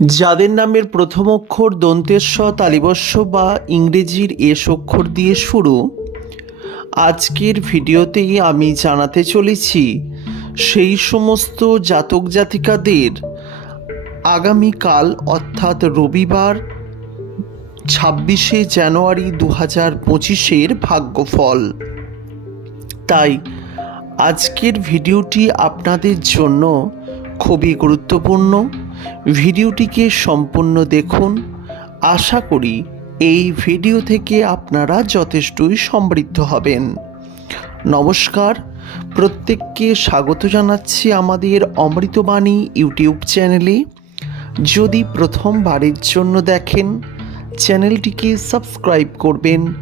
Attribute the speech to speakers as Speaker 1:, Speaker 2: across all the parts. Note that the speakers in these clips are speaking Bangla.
Speaker 1: যাদের নামের প্রথম অক্ষর দন্তেস্ব তালিবস্য বা ইংরেজির এস অক্ষর দিয়ে শুরু, আজকের ভিডিওতেই আমি জানাতে চলেছি, সেই সমস্ত জাতক জাতিকাদের আগামীকাল, অর্থাৎ রবিবার, ছাব্বিশে জানুয়ারি দু হাজার পঁচিশের ভাগ্যফল। তাই আজকের ভিডিওটি আপনাদের জন্য খুবই গুরুত্বপূর্ণ। ভিডিওটিকে সম্পূর্ণ দেখুন। আশা করি এই ভিডিও থেকে আপনারা যথেষ্টই সমৃদ্ধ হবেন। নমস্কার। প্রত্যেককে স্বাগত জানাচ্ছি আমাদের অমৃতবাণী ইউটিউব চ্যানেলে। যদি প্রথমবারের জন্য দেখেন, চ্যানেলটিকে সাবস্ক্রাইব করবেন।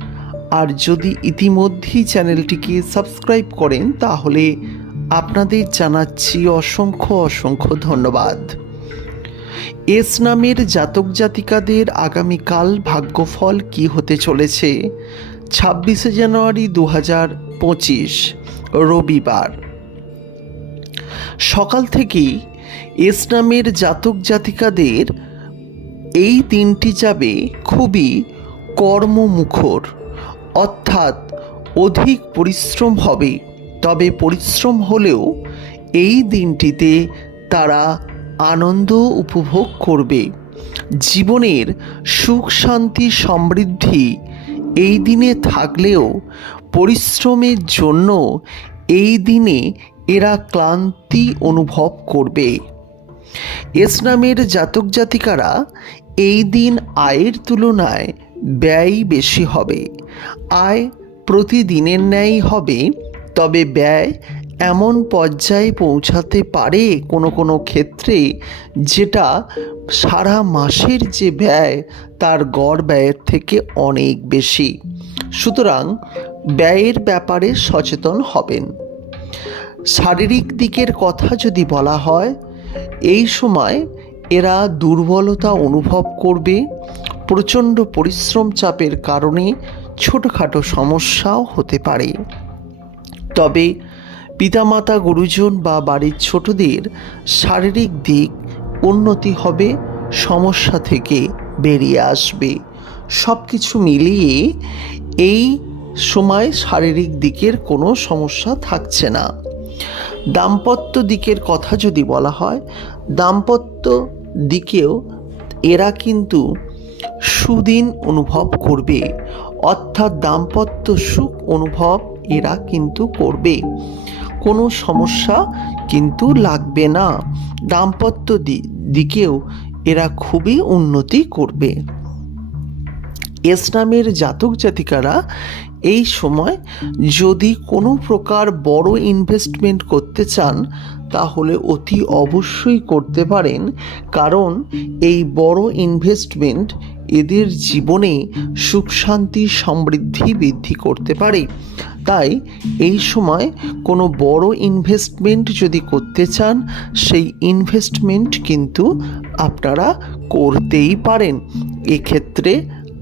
Speaker 1: আর যদি ইতিমধ্যেই চ্যানেলটিকে সাবস্ক্রাইব করেন, তাহলে আপনাদের জানাচ্ছি অসংখ্য অসংখ্য ধন্যবাদ। এস নামের জাতক জাতিকাদের আগামীকাল ভাগ্যফল কি হতে চলেছে? ছাব্বিশে জানুয়ারি দু হাজার পঁচিশ, রবিবার। সকাল থেকেই এস নামের জাতক জাতিকাদের এই দিনটি যাবে খুবই কর্মমুখর, অর্থাৎ অধিক পরিশ্রম হবে। তবে পরিশ্রম হলেও এই দিনটিতে তারা আনন্দ উপভোগ করবে। জীবনের সুখ, শান্তি, সমৃদ্ধি এই দিনে থাকলেও পরিশ্রমের জন্য এই দিনে এরা ক্লান্তি অনুভব করবে। এস নামের জাতক জাতিকারা এই দিন আয়ের তুলনায় ব্যয় বেশি হবে। আয় প্রতিদিনের ন্যায় হবে। তবে ব্যয় এমন পর্যায়ে পৌঁছাতে পারে কোনো কোনো ক্ষেত্রে যেটা সারা মাসের যে ব্যয়, তার গড় ব্যয়ের থেকে অনেক বেশি। সুতরাং ব্যয়ের ব্যাপারে সচেতন হবেন। শারীরিক দিকের কথা যদি বলা হয়, এই সময় এরা দুর্বলতা অনুভব করবে, প্রচণ্ড পরিশ্রম চাপের কারণে ছোটোখাটো সমস্যাও হতে পারে। তবে পিতামাতা, গুরুজন বা বাড়ির ছোটদের শারীরিক দিক উন্নতি হবে, সমস্যা থেকে বেরিয়ে আসবে। সব কিছু মিলিয়ে এই সময় শারীরিক দিকের কোনো সমস্যা থাকছে না। দাম্পত্য দিকের কথা যদি বলা হয়, দাম্পত্য দিকেও এরা কিন্তু সুদিন অনুভব করবে। অর্থাৎ দাম্পত্য সুখ অনুভব এরা কিন্তু করবে। কোনো সমস্যা কিন্তু লাগবে না। দাম্পত্য দিকেও এরা খুবই উন্নতি করবে। এস নামের জাতক জাতিকারা এই সময় যদি কোনো প্রকার বড় ইনভেস্টমেন্ট করতে চান, তাহলে অতি অবশ্যই করতে পারেন। কারণ এই বড় ইনভেস্টমেন্ট এদের জীবনে সুখ শান্তি সমৃদ্ধি বৃদ্ধি করতে পারে। তাই এই সময় কোনো বড় ইনভেস্টমেন্ট যদি করতে চান, সেই ইনভেস্টমেন্ট কিন্তু আপনারা করতেই পারেন। এক্ষেত্রে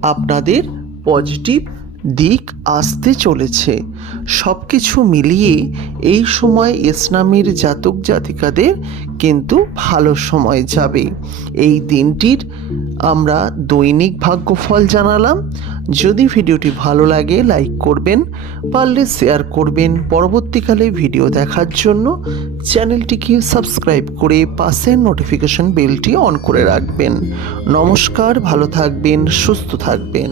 Speaker 1: আপনাদের পজিটিভ দিক আসতে চলেছে। সব কিছু মিলিয়ে এই সময় ইসলামের জাতক জাতিকাদের কিন্তু ভালো সময় যাবে। এই দিনটির আমরা দৈনিক ভাগ্যফল জানালাম। যদি ভিডিওটি ভালো লাগে, লাইক করবেন, পারলে শেয়ার করবেন। পরবর্তীকালে ভিডিও দেখার জন্য চ্যানেলটিকে সাবস্ক্রাইব করে পাশের নোটিফিকেশন বেলটি অন করে রাখবেন। নমস্কার, ভালো থাকবেন, সুস্থ থাকবেন।